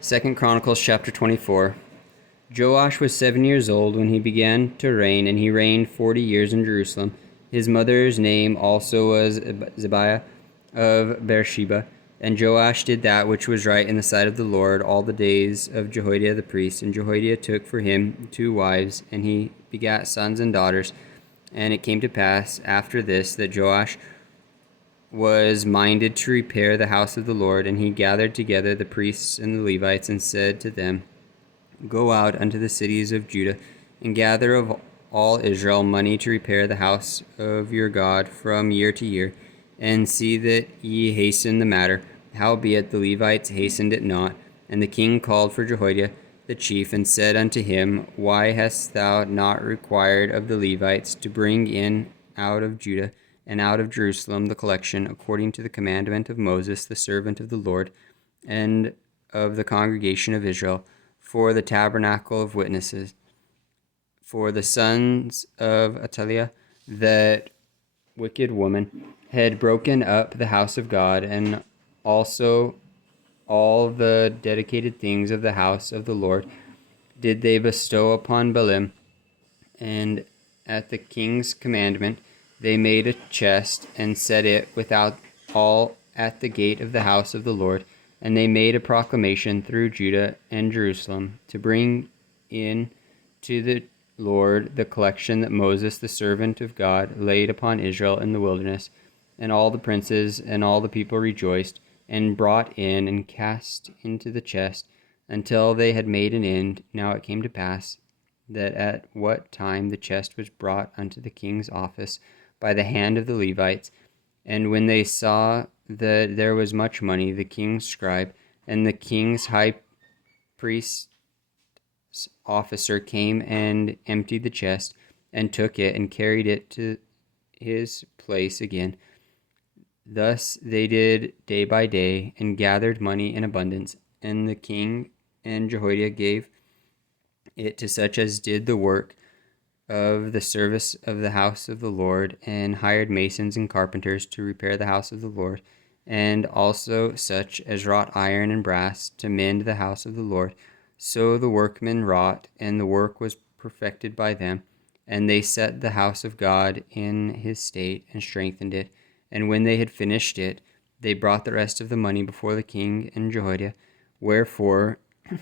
Second Chronicles chapter 24. Joash was 7 years old when he began to reign, and he reigned 40 years in Jerusalem. His mother's name also was Zibiah of Beersheba. And Joash did that which was right in the sight of the Lord all the days of Jehoiada the priest. And Jehoiada took for him 2 wives, and he begat sons and daughters. And it came to pass after this that Joash was minded to repair the house of the Lord, and he gathered together the priests and the Levites, and said to them, Go out unto the cities of Judah, and gather of all Israel money to repair the house of your God from year to year, and see that ye hasten the matter. Howbeit the Levites hastened it not. And the king called for Jehoiada the chief, and said unto him, Why hast thou not required of the Levites to bring in out of Judah and out of Jerusalem the collection, according to the commandment of Moses the servant of the Lord, and of the congregation of Israel, for the tabernacle of witnesses, for the sons of Ataliah, that wicked woman, had broken up the house of God, and also all the dedicated things of the house of the Lord did they bestow upon Baalim. And at the king's commandment they made a chest, and set it without all at the gate of the house of the Lord. And they made a proclamation through Judah and Jerusalem to bring in to the Lord the collection that Moses the servant of God laid upon Israel in the wilderness. And all the princes and all the people rejoiced, and brought in and cast into the chest, until they had made an end. Now it came to pass that at what time the chest was brought unto the king's office by the hand of the Levites, and when they saw that there was much money, the king's scribe and the king's high priest's officer came and emptied the chest, and took it, and carried it to his place again. Thus they did day by day, and gathered money in abundance. And the king and Jehoiada gave it to such as did the work of the service of the house of the Lord, and hired masons and carpenters to repair the house of the Lord, and also such as wrought iron and brass to mend the house of the Lord. So the workmen wrought, and the work was perfected by them. And they set the house of God in his state, and strengthened it. And when they had finished it, they brought the rest of the money before the king and Jehoiada. Wherefore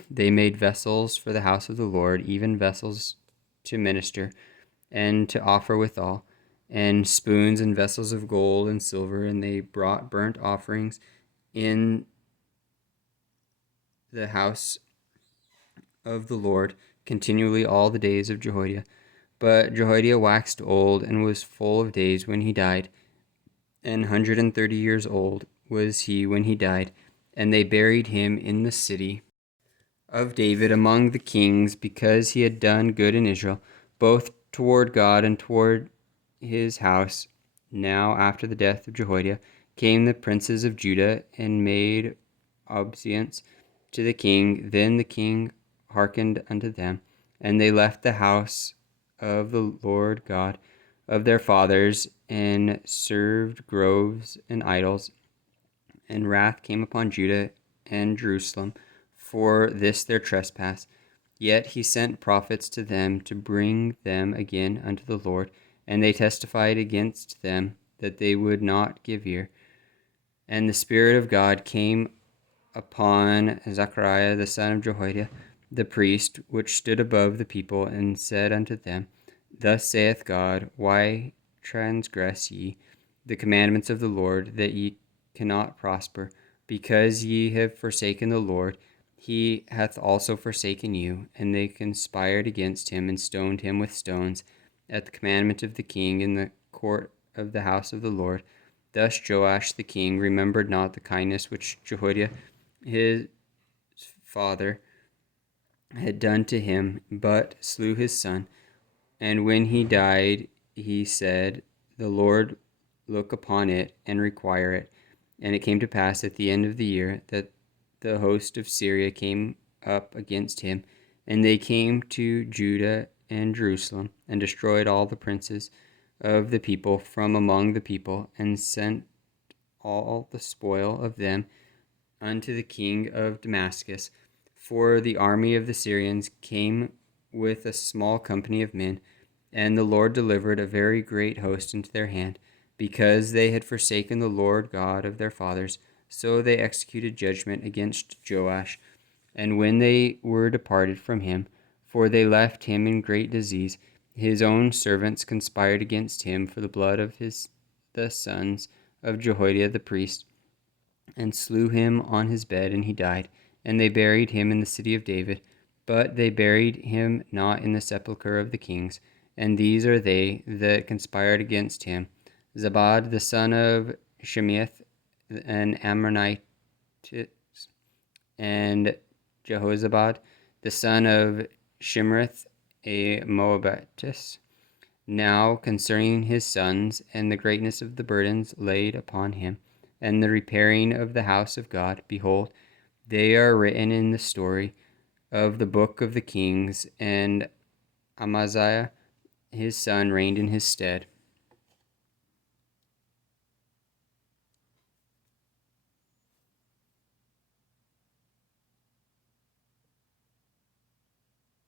they made vessels for the house of the Lord, even vessels to minister, and to offer withal, and spoons and vessels of gold and silver. And they brought burnt offerings in the house of the Lord continually all the days of Jehoiada. But Jehoiada waxed old, and was full of days when he died. 130 years old was he when he died. And they buried him in the city of David among the kings, because he had done good in Israel, both toward God and toward his house. Now after the death of Jehoiada came the princes of Judah, and made obeisance to the king. Then the king hearkened unto them, and they left the house of the Lord God of their fathers, and served groves and idols. And wrath came upon Judah and Jerusalem for this their trespass. Yet he sent prophets to them to bring them again unto the Lord, and they testified against them that they would not give ear. And the Spirit of God came upon Zechariah the son of Jehoiada the priest, which stood above the people, and said unto them, Thus saith God, Why transgress ye the commandments of the Lord, that ye cannot prosper? Because ye have forsaken the Lord, he hath also forsaken you. And they conspired against him, and stoned him with stones at the commandment of the king in the court of the house of the Lord. Thus Joash the king remembered not the kindness which Jehoiada his father had done to him, but slew his son. And when he died, he said, The Lord look upon it, and require it. And it came to pass at the end of the year that the host of Syria came up against him, and they came to Judah and Jerusalem, and destroyed all the princes of the people from among the people, and sent all the spoil of them unto the king of Damascus. For the army of the Syrians came with a small company of men, and the Lord delivered a very great host into their hand, because they had forsaken the Lord God of their fathers. So they executed judgment against Joash. And when they were departed from him, for they left him in great disease, his own servants conspired against him for the blood of the sons of Jehoiada the priest, and slew him on his bed, and he died. And they buried him in the city of David, but they buried him not in the sepulchre of the kings. And these are they that conspired against him: Zabad the son of Shemeath, an Ammonite, and Jehozabad the son of Shimrith, a Moabitess. Now concerning his sons, and the greatness of the burdens laid upon him, and the repairing of the house of God, behold, they are written in the story of the book of the kings, and Amaziah his son reigned in his stead.